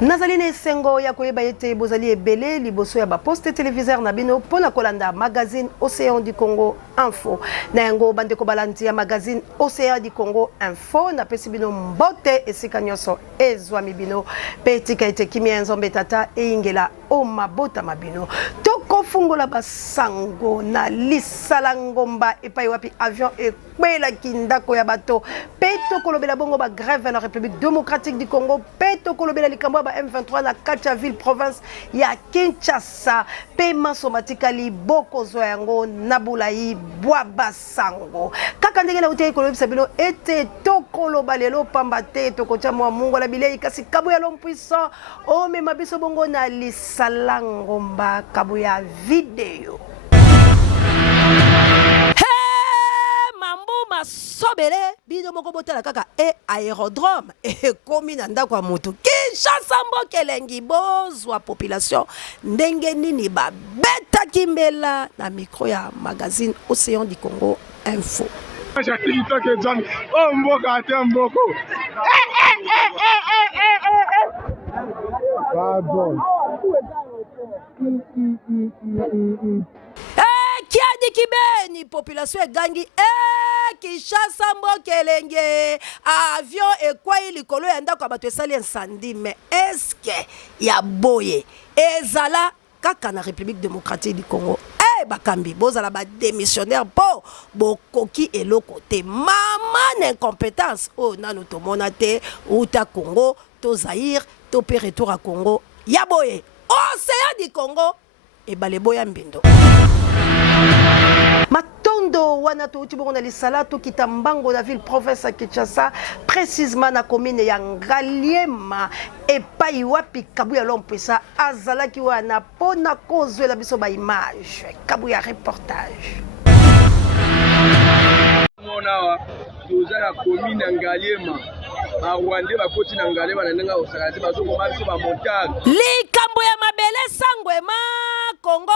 Nazaline Sengo ya koyeba ete bozali ebele liboso ya ba poste téléviseur na bino pona kolanda magazine Océan du Congo Info. Na yango bandeko balandi ya magazine Océan du Congo Info na pesi bino mbote esika nyonso ezwami bino petika ete kimia nzombe tata eingela o mabota mabino. Toko fungola basango na lisala ngomba epai wapi avion ekwela kindako ya bato. Peto kolobela bongo ba grève na République démocratique du Congo. Peto kolobela likambo ba M23 na Katchaville province ya Kinshasa. Paiement somatikali boko zo yango nabulai bwa basango. Kaka ndenge na utei kolobisa bino ete tokoloba lelo pamba te tokotia mwa mungu la bilei kasi kabu ya l'homme puissant. O me mabiso bongo na lisala ngomba kabu ya video. Sobele bino moko botela kaka e aérodrome e komi na ndako ya mutu Kinshasa mbokelengi bozwa population ndenge nini ba beta kimbela na micro ya magazine Océan du Congo Info. Oh mboka te mboko. Pardon. Kiadi kibeni population egangi Kinshasa mbokelenge avion ekwai likolo ya ndako bato esali incendie mais est-ce que ya boye ezala kaka na République démocratique du Congo bakambi bozala ba démissionnaire po bokoki eloko te mama n'incompétence nanu tomona te uta Congo to Zaïre to pe retour à Congo ya boye Océan du Congo et baleboya mbindo Matondo wana touti bongo na lisala to kitambango na ville province ya Kinshasa précisément na commune ya Ngaliema epai wapi kabu ya l'homme puissant azalaki wana pona kozwela biso ba image kabu ya reportage monawa toza na commune ya Ngaliema Rwanda bakoti na Ngaliema na ndanga osakati bazokoma biso ba montagne likambo ya mabele sangwema Congo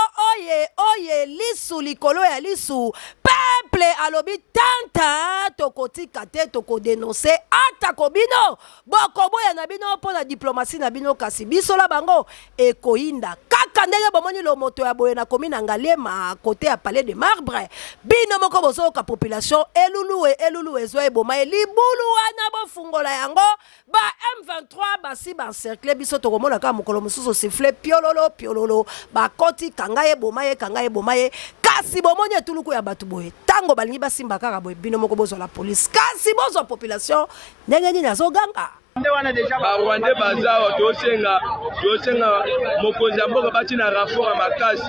oye lisu likolo ya lisu peuple alobi tanta tokotika te toko dénoncer atako bino bokoboya na bino pona diplomatie na bino kasi biso la bango ekoinda kaka ndenge bomoni lo moto ya boye na commune Ngaliema côté ya palais de marbre bino moko bozoka population elulu ezwa eboma libulu wana bofungola yango ba M23 basi ba cercle biso tokomona ka mokolo mususu siffle piololo ba koti kangaye bomaye kasi bomoni etuluku ya batu boye tango balingi basimba kaka boye bino moko bozo la police kasi bozo population ndenge nini azoganga Rwanda bazawa tosenga mokonzi ya mboka bati na rapport ya makasi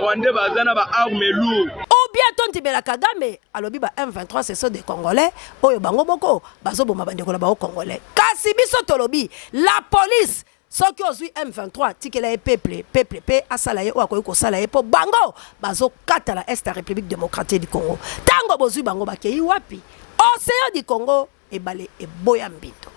Rwanda bazana ba arme lourd Bientôt Tibela Kagame alobi ba M23 ce sont des Congolais oyo bango boko bazoboma bandeko na ba Congolais kasi biso tolobi la police soki ozwi M23 tikela e peuple pe asala ye o akoyi kosala ye po bango bazokata la Est République démocratique du Congo tango bozwi bango bakei wapi Océan du Congo ebale eboya mbito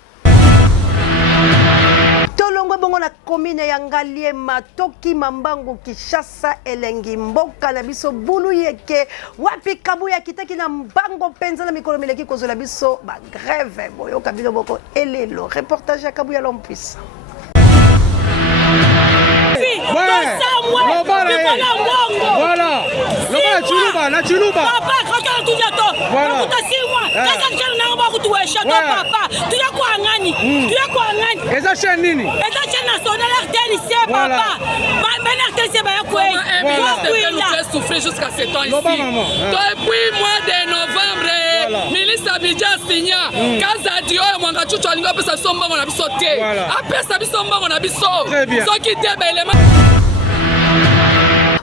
Tolongwe bongo na commune ya Ngaliema toki mambangu Kinshasa elengi mboka na biso bulu yeke wapi kabu ya kitaki na mbango penza na mikolo mileki kozola biso ba grève boyo kabilo boko elelo reportage ya kabu ya l'homme puissant Voilà. Na Chiluba. Papa, quand tu viens toi. Voilà. Papa, tu as quoi ngani? Tu as quoi ngani? Eza chaîne nini? Eza chaîne nationale RTNC papa. Ben RTNC ba quoi? Nous fait souffrir jusqu'à ce temps ici. Depuis mois de novembre, ministre Abidjan signa Kazadio et Mwanga Chuchu alinga pesa sombango na biso te. Apesa biso mbongo na biso. Soki te ba élément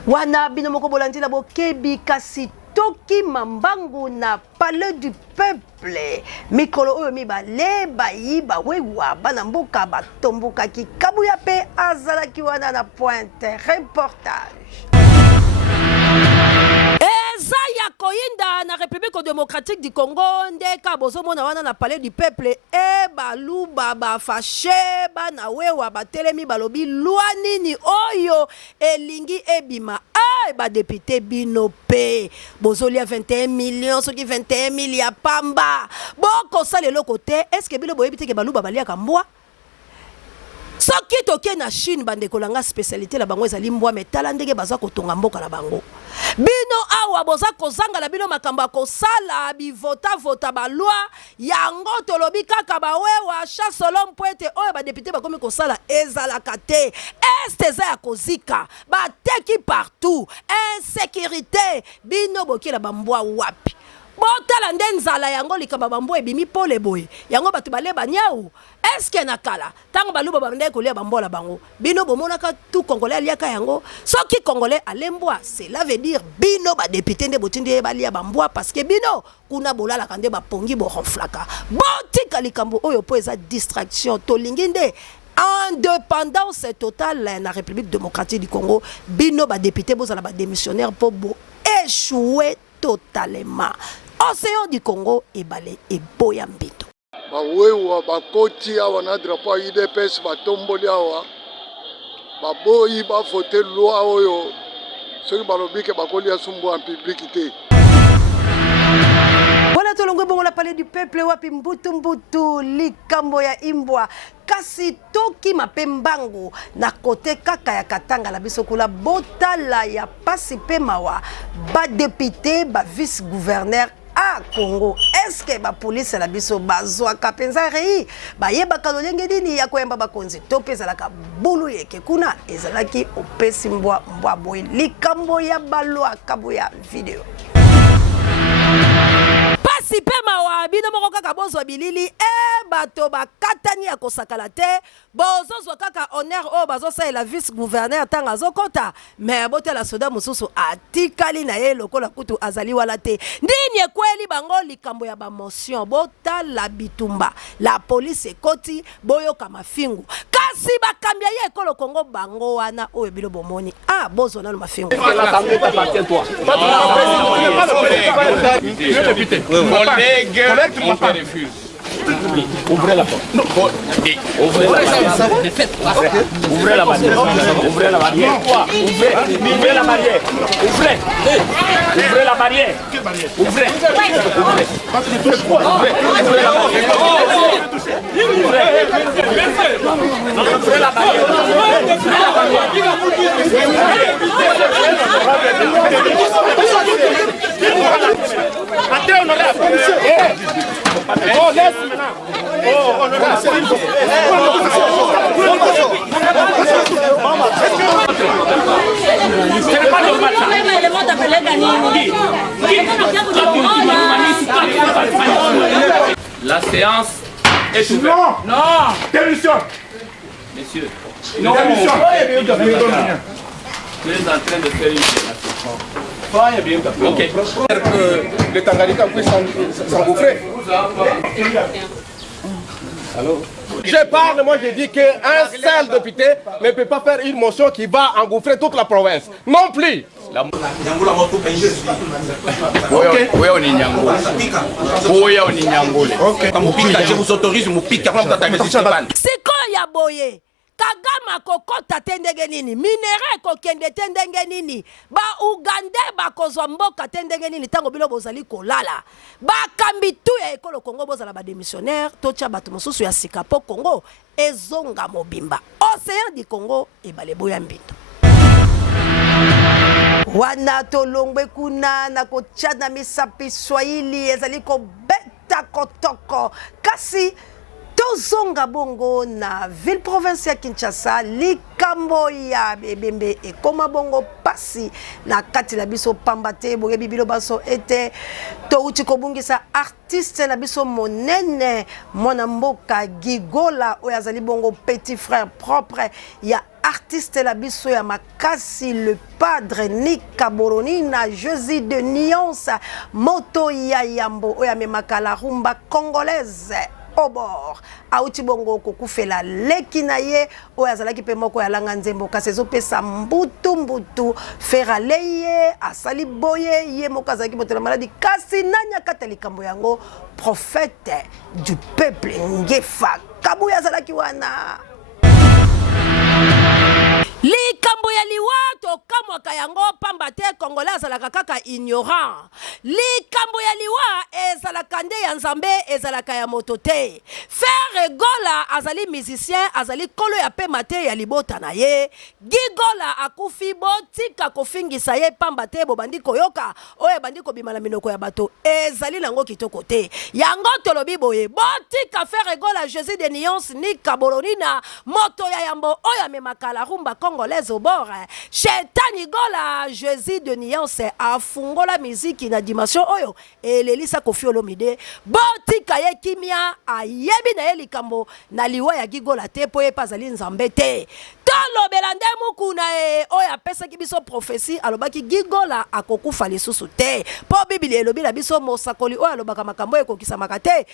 wana bino moko bolandi na bokebi kasi toki mambangu na palais du peuple mikolo oyo mibale bayiba wewa bana mboka batombokaki kabuya pe azalaki wana na pointe reportage ya koyinda na République démocratique du Congo ndeka bozomona wana na palais du peuple baluba bafashe bana wewa batelemi balobi lwa nini oyo elingi ebima ba député bino pe bozolia 21 millions soki 21 millions pamba boko salelo côté est-ce que bino boyebi te ke baluba baliaka mbwa soki toke na Chine bandeko langa spécialité la bango ezali mbwa metala ndenge baza kotonga mboka la bango bino awa boza kozanga la bino makambo akosala bivota ba loi yango tolobi kaka bawewa chasolom poete oyo ba député bakomi kosala ezalaka te este za ya kozika bateki partout insécurité bino bokila bambwa wapi botala nde nzala yango likaba bambo ebimi pole boye yango batu baleba nyau eske nakala tango baluba bande kolia bambola bango bino bomonaka tout congolais aliaka yango soki congolais alembwa cela veut dire bino ba député nde botindi balia bamboa parce que bino kuna bolala kande bapongi bo ronflaka botika likambo oyo po eza distraction tolingi nde indépendance totale na République démocratique du Congo bino ba député bozala ba démissionnaire po bo échouer totalement. Océan du Congo et balé et boya mbito. Bawewa bakoti awa na drapeau UDPS batomboli awa. Baboyi ba voter loi oyo. Soki balobi ke bakoli asumbu en public te. Voilà tolongwe bongo la palais du peuple wapi mbutu likambo ya imbwa kasi toki mapembango na kote kaka ya katanga la biso kula botala ya pasi pe mawa ba député ba vice gouverneur à Congo. Est-ce que la police la biso bazwa kapenza rei ba yeba kalolenge dini ya koyamba bakonzi topeza la kabulu yeke kuna ezalaki opesi mbwa boy likambo ya balo akabu ya video pasi pe mawa bino moko kaka bozwa bilili bato bakatani ya kosakala te bozozwa kaka honneur o bazosa la vice gouverneur tanga zokota mais botela soda mususu atikali na ye lokola kutu azali wala te ndini ekweli bango likambo ya ba motion botala bitumba la police ekoti boyoka mafingu kasi bakambia ye ekolo Kongo bango wana oyo bilo bomoni bozo na mafingu L'Assemblée t'appartient à toi. Collègue, on te refuse. Ouvrez la porte. Ouvrez la barrière. Ouvrez la barrière. Ouvrez la barrière. Ouvrez la barrière. Ouvrez. Ouvrez la barrière. Ouvrez. Ouvrez la barrière. Entrez honorable. Oh, laisse maintenant. Oh, honorable. Ce n'est pas normal ça. La séance est ouverte. Non. Démission. Messieurs. Non. Démission. Tu es en train de faire une déclaration. Ok. Que le Tanganyika puisse s'engouffrer. Allô? Je parle, moi je dis qu'un seul député ne peut pas faire une motion qui va engouffrer toute la province. Non plus. Je vous autorise, c'est quand il y a boyé Kagama kokota tendenge nini minere kokende tendenge nini ba Uganda ba kozwa mboka tendenge nini tango bilo bozali kolala ba kambi tu ya ekolo Congo bozala ba démissionnaire tocha bato mosusu ya sika po Congo ezonga mobimba Océan du Congo e baleboya mbito wana tolongwe kuna na kochana misapi Swahili ezali ko beta kotoko kasi tozonga bongo na ville provinciale Kinshasa likambo ya bebembe ekoma bongo pasi na kati la biso pambate boye bibilo baso ete touti kobungisa artiste la biso monene mwana mboka Gigola oyazali bongo petit frère propre ya artiste la biso ya makasi le padre Nika Boroni na Jésus de Nuance moto ya yambo oyamemaka la rumba congolaise au bord auti bongo kokufela leki na ye oyo azalaki pe moko ya langa nzembo kasi ezopesa mbutu fera leye asali boye ye moko azalaki motela maladi kasi nanya kata likambo yango prophète du peuple Ngefa Kabuya azalaki wana likambo ya liwato kama bomwaka yango pamba te Congolais azalaka kaka ignorant. Likambo ya liwa ezalaka nde ya nzambe ezalaka ya moto te. Frère Gola azali musicien azali kolo ya pema te ya libota na ye. Gigola akufi botika kofingisa ye pamba te bobandi koyoka oyo bandi kobimala minoko ya bato ezali nango kitoko te. Yango tolobi boye botika Frère Gola Jésus de Nuance ni kabolonina moto ya yambo oyo amemaka la rumba congolaise au bord. Shetani Gola Jésus de Nuance afungola miziki na dimension oyo elelisa Koffi Olomide botika ye kimia ayebi na ye likambo na liwa ya Gigola te po ye pazali nzambe te. Tolobela nde mukuna oyo apesaki biso prophétie alobaki Gigola akokufa lisusu te po Biblia elobi na biso mosakoli oyo alobaka makambo ekokisamaka te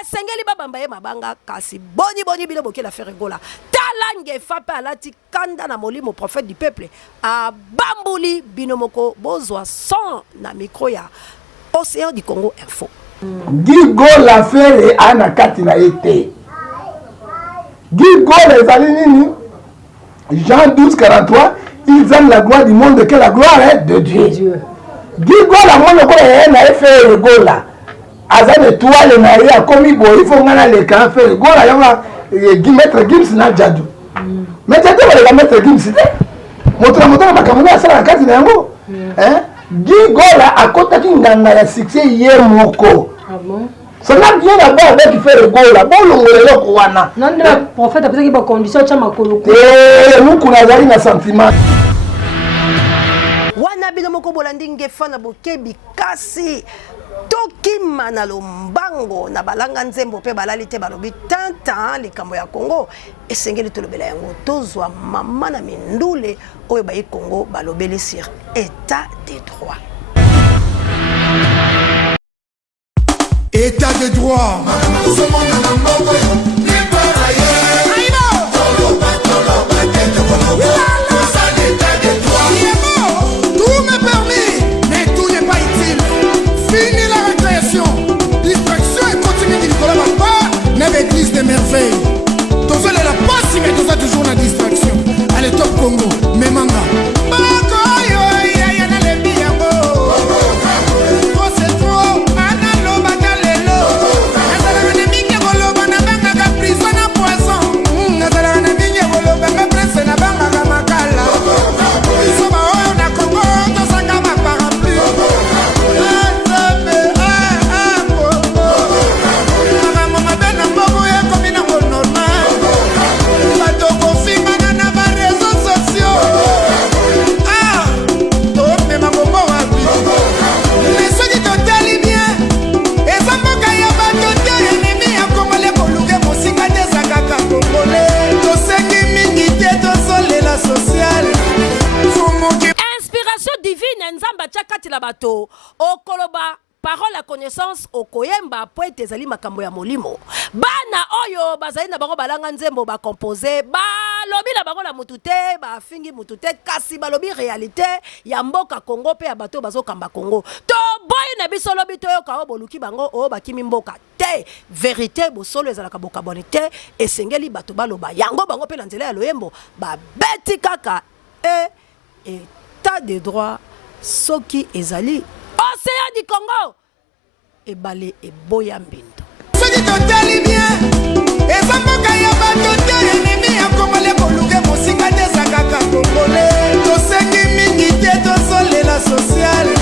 esengeli babamba ye mabanga kasi boni bino bokela Frère Gola talange fape alati kanda na molimo prophète du peuple abambuli bino moko bozwa son na micro ya Océan du Congo Info. Gigola fere ana kati na ete Gigola ezali nini? Jean 12:43, ils aiment la gloire du monde que la gloire est de Dieu. Gigola mono ko na Frère Gola aza de toile na ya komi boy il faut ngana le kan Frère Gola yanga Maître Gims na jadu. Mais tu as Maître Gims moto makamuna sala kati na yango. Gigola akotaki nganga ya succès ye moko. Ah bon? Ça n'a rien à voir avec Frère Gola. Bon le ko wana. Non, le prophète a peut-être pas condition cha makolo. Nous kuna zali na sentiment. Wana bino moko bolandi ngefana bokebi kasi tokima na lombango na balanga nzembo pe balali te balobi tantan likambo ya Congo esengeli tolobela yango tozwa mama na mindule oyo bayi Congo balobeli sur état de droit. État de droit. Tout m'est permis, mais tout n'est pas utile. Fini la récréation. Distraction et continue de Nicolas Papa, n'est l'église des merveilles. Tous les la passe, mais tous toujours la distraction. Allez, top Congo, mes mangas. Bato okoloba parole à connaissance okoyemba poete ezali makambo ya molimo bana oyo bazali na bango balanga nzembo ba composer balobi na bango na mutute ba fingi mutute kasi balobi réalité ya mboka Congo pe ya bato bazokamba Congo to boy na biso lobi to yoka o boluki bango o bakimi mboka te vérité bosolo ezalaka boka bonité esengeli bato baloba yango bango pe na nzela ya loyembo ba beti kaka état de droit soki ezali Océan du Congo ebale eboya mbindo soki totali bien ezamboka ya bato te enemi ya Congolais koluke mosika te ezakaka Congolais tosengi mingi te tozolela sociale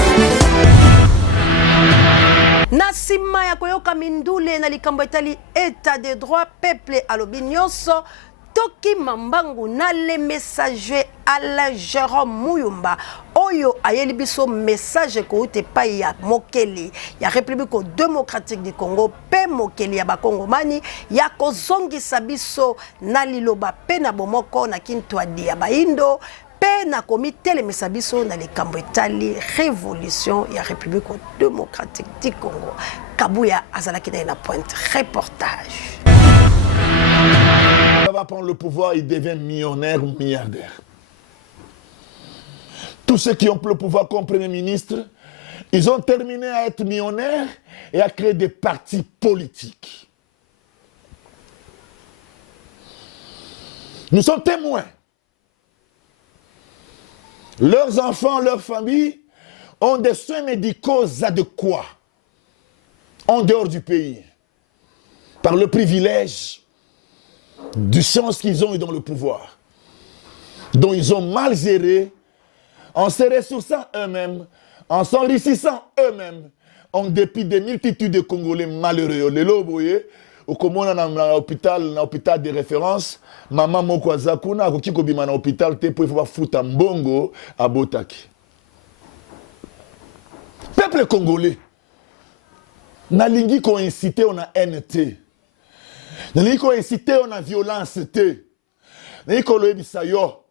na nsima ya koyoka mindule na likambo etali état de droit peuple alobi nyonso toki mambangu na le messager Alain Jérôme Muyumba oyo ayeli biso message ko ute pa ya mokeli ya République démocratique du Congo pe mokeli ya bakongomani ya kozongisa biso na liloba pe na bomoko na kintwadi ya baindo pe na komitelemisa biso na likambo etali révolution ya République démocratique du Congo. Kabuya azalaki na pointe reportage. Il va prendre le pouvoir, il devient millionnaire ou milliardaire. Tous ceux qui ont le pouvoir comme Premier ministre, ils ont terminé à être millionnaires et à créer des partis politiques. Nous sommes témoins. leurs enfants, leurs familles ont des soins médicaux adéquats en dehors du pays, par le privilège du sens qu'ils ont eu dans le pouvoir, dont ils ont mal géré, en se ressourçant eux-mêmes, en s'enrichissant eux-mêmes, en dépit des multitudes de Congolais malheureux. Les loboye, au commun dans l'hôpital de référence, maman moko azakuna, akoki kobima na hôpital te pour pouvoir foutre un bongo à Botaki. Peuple congolais, nalingi ko incité on a NT. Nalingi ko incité on a violence te. Nalingi ko loyebisa yo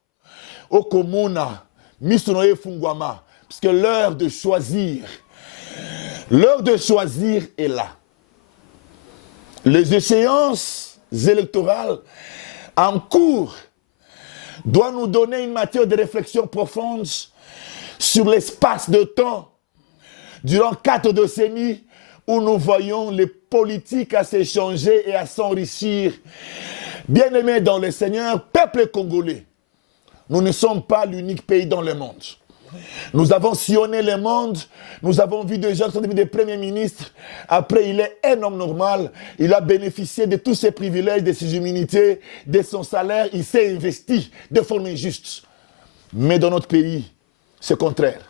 au komuna misuno efungwama parce que l'heure de choisir est là. Les échéances électorales en cours doivent nous donner une matière de réflexion profonde sur l'espace de temps durant 4 décennies où nous voyons les politiques à s'échanger et à s'enrichir. Bien-aimés dans le Seigneur, peuple congolais, nous ne sommes pas l'unique pays dans le monde. Nous avons sillonné le monde, nous avons vu des gens qui sont devenus des premiers ministres. Après, il est un homme normal, il a bénéficié de tous ses privilèges, de ses immunités, de son salaire, il s'est investi de forme injuste. Mais dans notre pays, c'est contraire.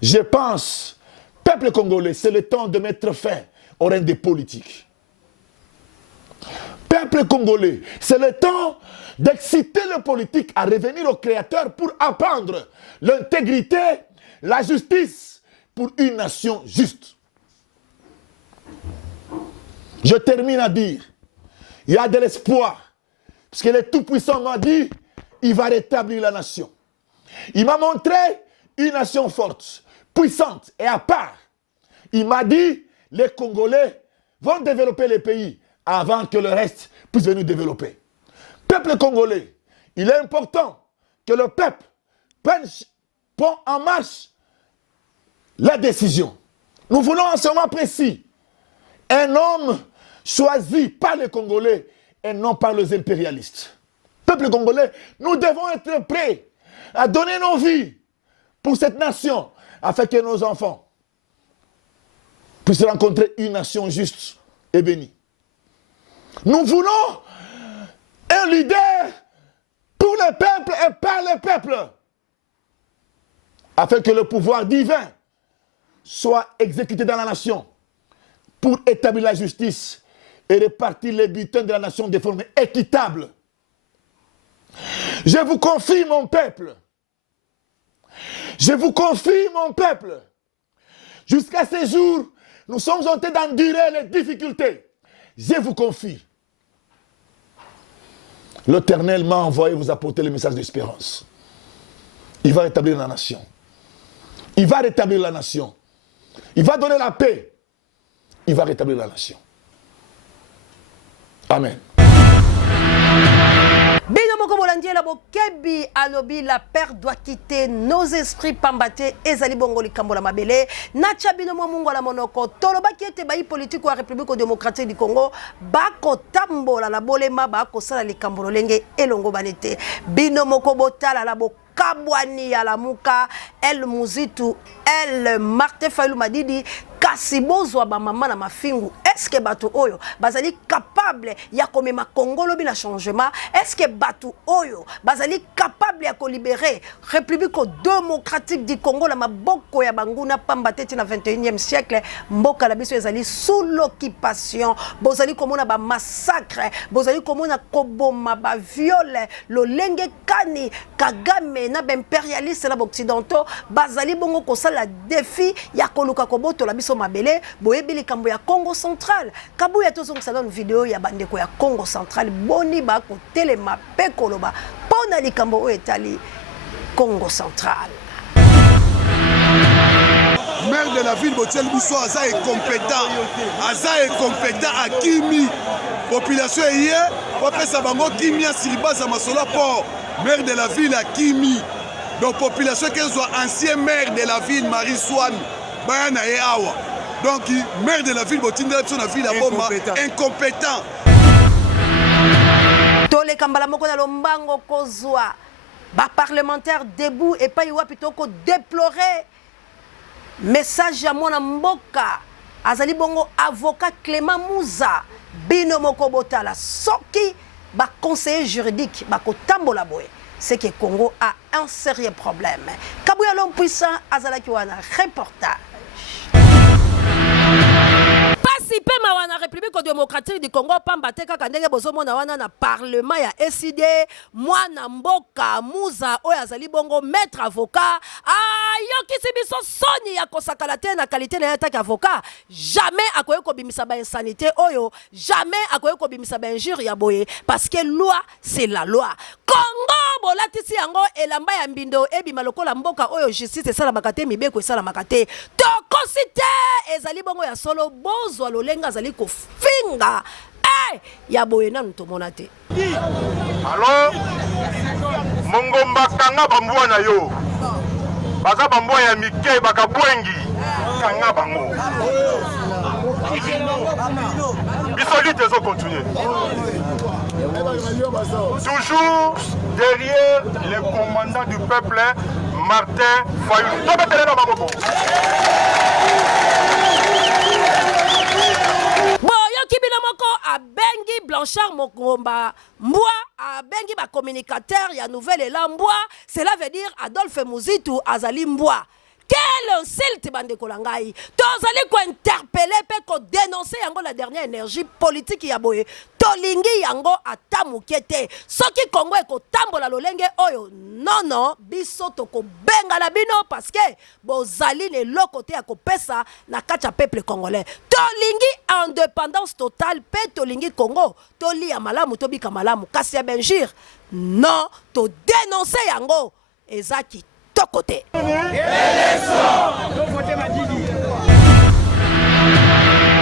Je pense, peuple congolais, c'est le temps de mettre fin au règne des politiques. Peuple congolais, c'est le temps d'exciter le politique à revenir au Créateur pour apprendre l'intégrité, la justice pour une nation juste. Je termine à dire, il y a de l'espoir, parce que le Tout-Puissant m'a dit, il va rétablir la nation. Il m'a montré une nation forte, puissante et à part. Il m'a dit, les Congolais vont développer le pays avant que le reste puisse venir développer. Peuple congolais, il est important que le peuple prenne en marche la décision. Nous voulons en ce moment précis un homme choisi par les Congolais et non par les impérialistes. Peuple congolais, nous devons être prêts à donner nos vies pour cette nation afin que nos enfants puissent rencontrer une nation juste et bénie. Nous voulons un leader pour le peuple et par le peuple, afin que le pouvoir divin soit exécuté dans la nation pour établir la justice et répartir les butins de la nation de forme équitable. Je vous confie, mon peuple. Je vous confie, mon peuple. Jusqu'à ce jour, nous sommes en train d'endurer les difficultés. Je vous confie. L'Éternel m'a envoyé vous apporter le message d'espérance. Il va rétablir la nation. Il va rétablir la nation. Il va donner la paix. Il va rétablir la nation. Amen. Bino moko bolandi la bokebi alobi la peur doit quitter nos esprits pambate ezali bongo likambo la mabele nacha bino mo mungu la monoko toloba kiete bayi politique wa République démocratique du Congo bako tambola la bolema bako sala likambo lolenge elongo banete bino moko botala la kabwani ya la muka el muzitu el Martin Fayulu Madidi kasi bozwa ba mama na mafingu est-ce que batu oyo bazali capable ya komema Congolo bila changement est-ce que batu oyo bazali capable ya ko libérer République démocratique du Congo la maboko ya banguna pamba tete na 21e siècle mboka la biso ezali sous l'occupation bozali komona ba massacre bozali komona koboma ba viole lolenge kani Kagame na ba impérialiste na occidentaux bazali bongo ko sala défi ya koluka koboto la biso mabele boyebi likambo ya Congo central kabu ya tozo kusala vidéo ya bandeko ya Congo central boni ba ko telema pe koloba pona likambo o etali Congo central. Maire de la ville Botiel Bisso aza est compétent à Kimi population hier opesa bango Kimi à Silibaza Masola port maire de la ville à Kimi donc population qui soit ancien maire de la ville Marie Swan Bayana et Awa donc maire de la ville Botinda Bisso na ville à Boma incompétent tole kambala moko na lombango kozwa ba parlementaire debout et pas iwa plutôt que déplorer message à mwana mboka azali bongo avocat Clément Mouza bino moko botala soki ba conseiller juridique ba kotambola boye c'est que Congo a un sérieux problème. Kabouya l'homme puissant azalaki wana reportage. Pasipe mawana République démocratique du Congo pambate kaka ndenge bozomona wana na parlement ya SID mwana mboka Mouza oyo azali bongo maître avocat yokisi biso soni ya kosakala te na qualité na yataki avocat jamais akoye kobimisa ba insanité oyo jamais akoye kobimisa ba injure ya boye parce que loi c'est la loi. Congo bolatisi yango elamba ya mbindo ebima lokola mboka oyo justice esala makate mibeko esala makate tokosite ezali bongo ya solo bozwa lolenga azali kofinga ya boye nanu tomona te. Alo mongomba kanga bambwa na yo baza bambwa ya mike bakabwengi kanga bango bisoli tezo continuer toujours derrière le commandant du peuple Martin Fayulu. Kibina moko a bengi Blanchard Mongomba Mbwa a bengi ba communicateur ya Nouvelle Élan Mbwa, cela veut dire Adolphe Muzitu azali Mbwa. Quel insulte bande kolangai. Tozali ko interpeller pe ko dénoncer yango la dernière énergie politique ya boye. Tolingi yango atamukete. Soki Congo eko tambola lolenge oyo. Non biso toko benga la bino parce que bozali le lokote ya kopesa na kacha peuple congolais. Tolingi indépendance totale pe tolingi Congo. Toli ya malamu tobika malamu kasi ya benjir. Non, to dénoncer yango ezaki côté.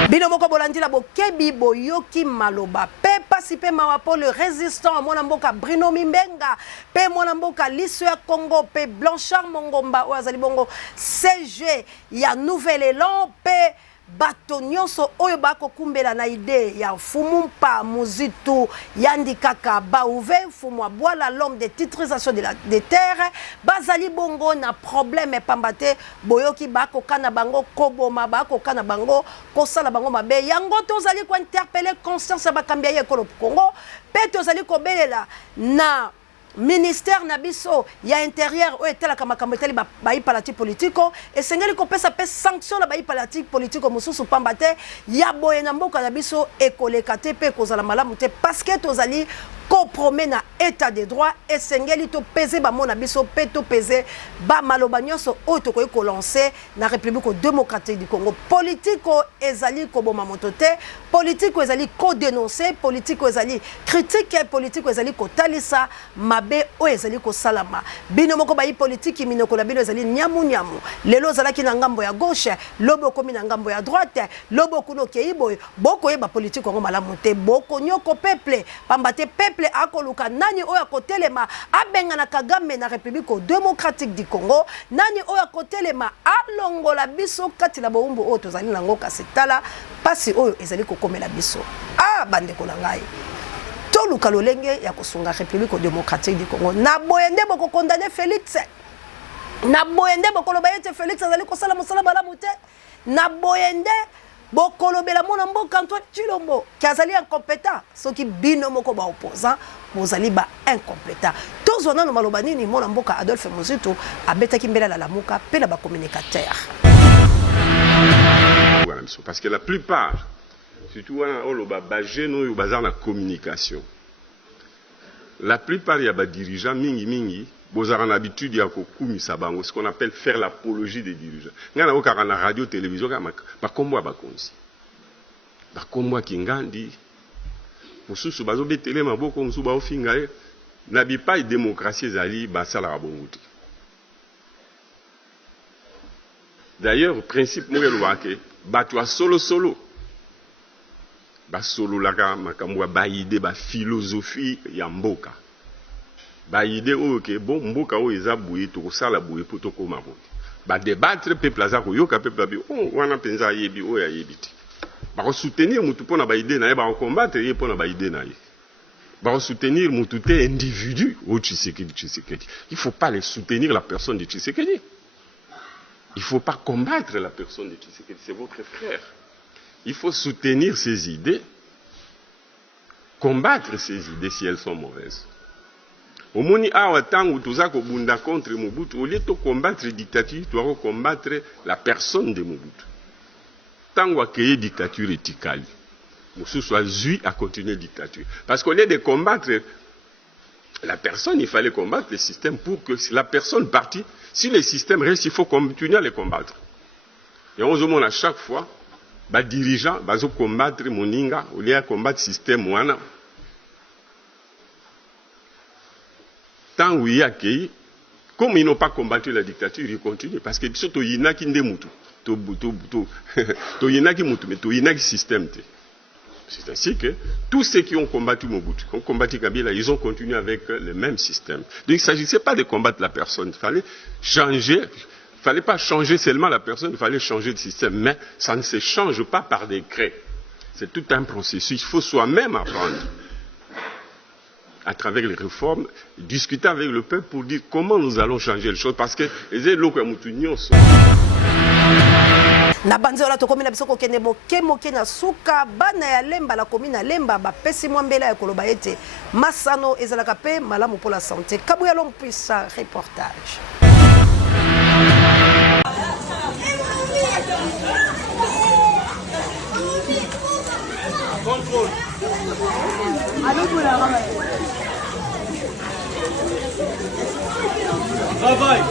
Binomoko bolandila bokebi boyoki maloba pe pasipe mawapo le résistant mwana mboka Bruno Mimbenga pe mwana mboka Liso ya Congo pe Blanchard Mongomba oazali bongo CG ya Nouvel Élan pe bato nyonso oyo bako kumbela na ide ya Fumumpa Muzitu yandi kaka ba ouve fumwa boila l'homme de titrisation des terres bazali bongo na problème pambate boyoki bako kana bango koboma bako kana bango kosala bango mabe yango tozali ko interpeller conscience bakambia ye kolo Congo pe tozali ko belela na ministère nabiso ya intérieur o etela kama kamoteli ba ipalati politiko et sengeli ko pesa pe sanction la ba ipalati politiko mususu pambate ya boye na mboka nabiso ekoleka te pe kozala malamu te parce que tozali compromet na état de droit et sengeli to peser ba mona biso pe to peser ba maloba nyonso o to ko lancer na République démocratique du Congo politiko ezali ko boma motote politiko ezali ko dénoncer politiko ezali critique politiko ezali ko talisa mabe o ezali ko salama bino moko ba politique minoko la bino ezali nyamu nyamu lelo zalaki na ngambo ya gauche lobo komi na ngambo ya droite lobo kuno keibo boko yeba politique ngo malamu te boko nyoko peuple pambate peuple akoluka nani oya kotelema abenga na Kagame na République démocratique du Congo nani oya kotelema alongola biso kati na boumbu oyo tozali nango kasi tala pasi oyo ezali kokomela biso bande kolangai toluka lolenge ya kosunga République démocratique du Congo na boyende boko condamner Félix na boyende boko loba yete Félix azali kosala mosala malamu te na boyende bokolobela mona mboka Antoine Tshilombo kazali incompétent soki bino moko ba opposant bozali ba incompétent tozona no maloba nini mona mboka Adolphe Muzitu abetaki mbela la lamuka pe la ba communicateur parce que la plupart surtout on loba bagé no yo bazar na communication la plupart ya ba dirigeants mingi bozara na habitude ya kokumisa bango ce qu'on appelle faire l'apologie des dirigeants ngana okaka na radio télévision kama bakombo bakonzi bakombo kingandi mususu bazobetele maboko mususu ba ofinga na bipai démocratie ezali basala bongo te d'ailleurs principe moyo lwake batwa solo basolo laka makambo ba idée ba philosophie ya mboka ba idée oke bon mboka o eza buye to kosala buye poto ko mabo ba débattre peuple za ko yoka peuple bi wana penza yebi o ya yebiti ba ko soutenir mutu pona ba idée na ye ba combattre ye pona ba idée na ye soutenir Moutouté individu au Tshisekedi. Il ne faut pas les soutenir la personne de Tshisekedi. Il ne faut pas combattre la personne de Tshisekedi, c'est votre frère. Il faut soutenir ses idées, combattre ses idées si elles sont mauvaises. Au moni awa tangu tuzako bunda contre Mobutu, au lieu de combattre la dictature, tu dois combattre la personne de Mobutu. Tangu akeye dictature etikali. Moussou soit zui à continuer la dictature. Parce qu'au lieu de combattre la personne, il fallait combattre le système pour que la personne partie. Si le système reste, il faut continuer à les combattre. Et on se demande à chaque fois, les dirigeants vont combattre Moninga, au lieu de combattre le système. Tant où il y a accueilli, comme ils n'ont pas combattu la dictature, ils continuent. Parce que surtout, il y en a qui ne moutent. Il y en a qui moutent, mais il y en a qui système. C'est ainsi que tous ceux qui ont combattu Mobutu, qui ont combattu Kabila, ils ont continué avec le même système. Donc il ne s'agissait pas de combattre la personne, il fallait changer, il ne fallait pas changer seulement la personne, il fallait changer le système. Mais ça ne se change pas par décret. C'est tout un processus. Il faut soi-même apprendre, à travers les réformes, discuter avec le peuple pour dire comment nous allons changer les choses. Parce que les locaux sont... na banzi wala tokomi na bisoko kende moke na suka bana ya lemba la komi na lemba bapesi mwa mbela ya koloba ete masano ezalaka pe malamu pour la santé. Kabuya Lompuisa reportage. Contrôle. Travail.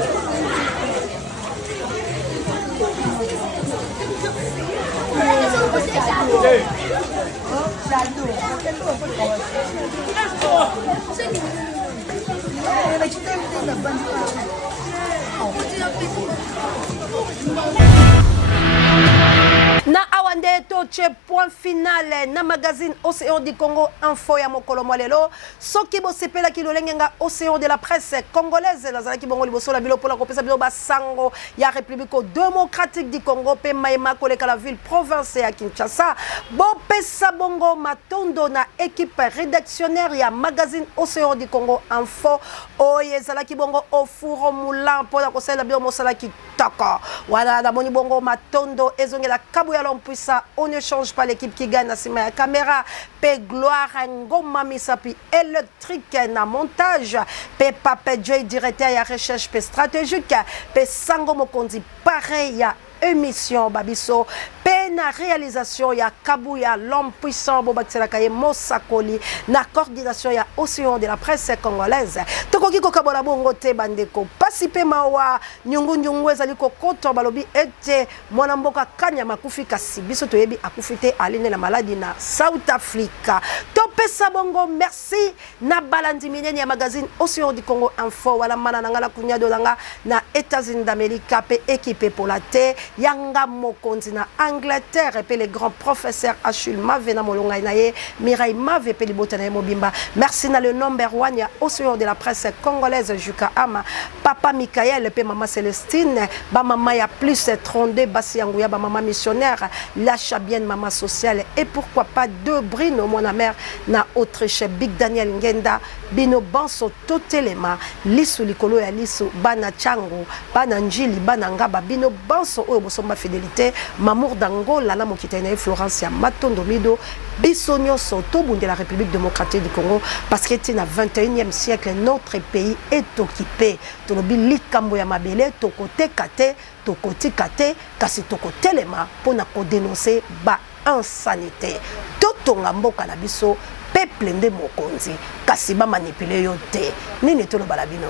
Na awande toche point final na magazine Océan du Congo info ya mokolo mwalelo soki bo sepela ki lolenga Océan de la presse congolaise na zalaki bongo liboso la bilo pour la kopesa bilo basango ya République démocratique du Congo pe maima koleka la ville province ya Kinshasa bo pesa bongo matondo na équipe rédactionnaire ya magazine Océan du Congo info oye zalaki bongo ofuro moulin pour la kosela bilo mosala ki taka wala na moni bongo matondo ezongela Kabuya Lompuisa, on ne change pas l'équipe qui gagne na la caméra. Pe gloire ngoma misapi électrique na montage. Pe Pape Joy directeur ya recherche pe stratégique. Pe Sango Mokonzi pareil ya émission babiso pe na réalisation ya Kabuya Lompuisa bobatsela kaye Mosakoli na coordination ya Océan de la presse congolaise tokoki ko kabola bongo te bandeko pasipe mawa nyungu ezali ko koto balobi ete mwana mboka kanya makufi kasi biso toyebi akufite aline na maladie na South Africa to pesa bongo merci na balandi minene ya magazine Océan du Congo info wala mana ngala kunya dolanga na États-Unis d'Amérique pe équipé pour la terre Yanga Mokonzi na Angleterre et les grands professeurs Achille Mave na molonga naye Mireille Mave pe libotana mobimba merci na le number 1 ya Océan de la presse congolaise Juka Ama papa Michael pe maman Célestine ba maman ya plus 32 basi yangu ya ba maman missionnaire la chabienne maman sociale et pourquoi pas deux Brino mon mère na Autriche Big Daniel Ngenda bino banso totelema lisu likolo ya lisu bana chango bana njili bana ngaba bino banso bosomba fidélité Mamour d'Angola la mokitene Florence ya Matondo Mido bisonyo soto bunde la République démocratique du Congo parce que c'est na 21e siècle notre pays est occupé tolobi likambo ya mabele tokote kate tokoti kate kasi tokotelema pona ko dénoncer ba insanité totonga mboka na biso peuple nde mokonzi kasi ba manipuler yo te nini tolo balabino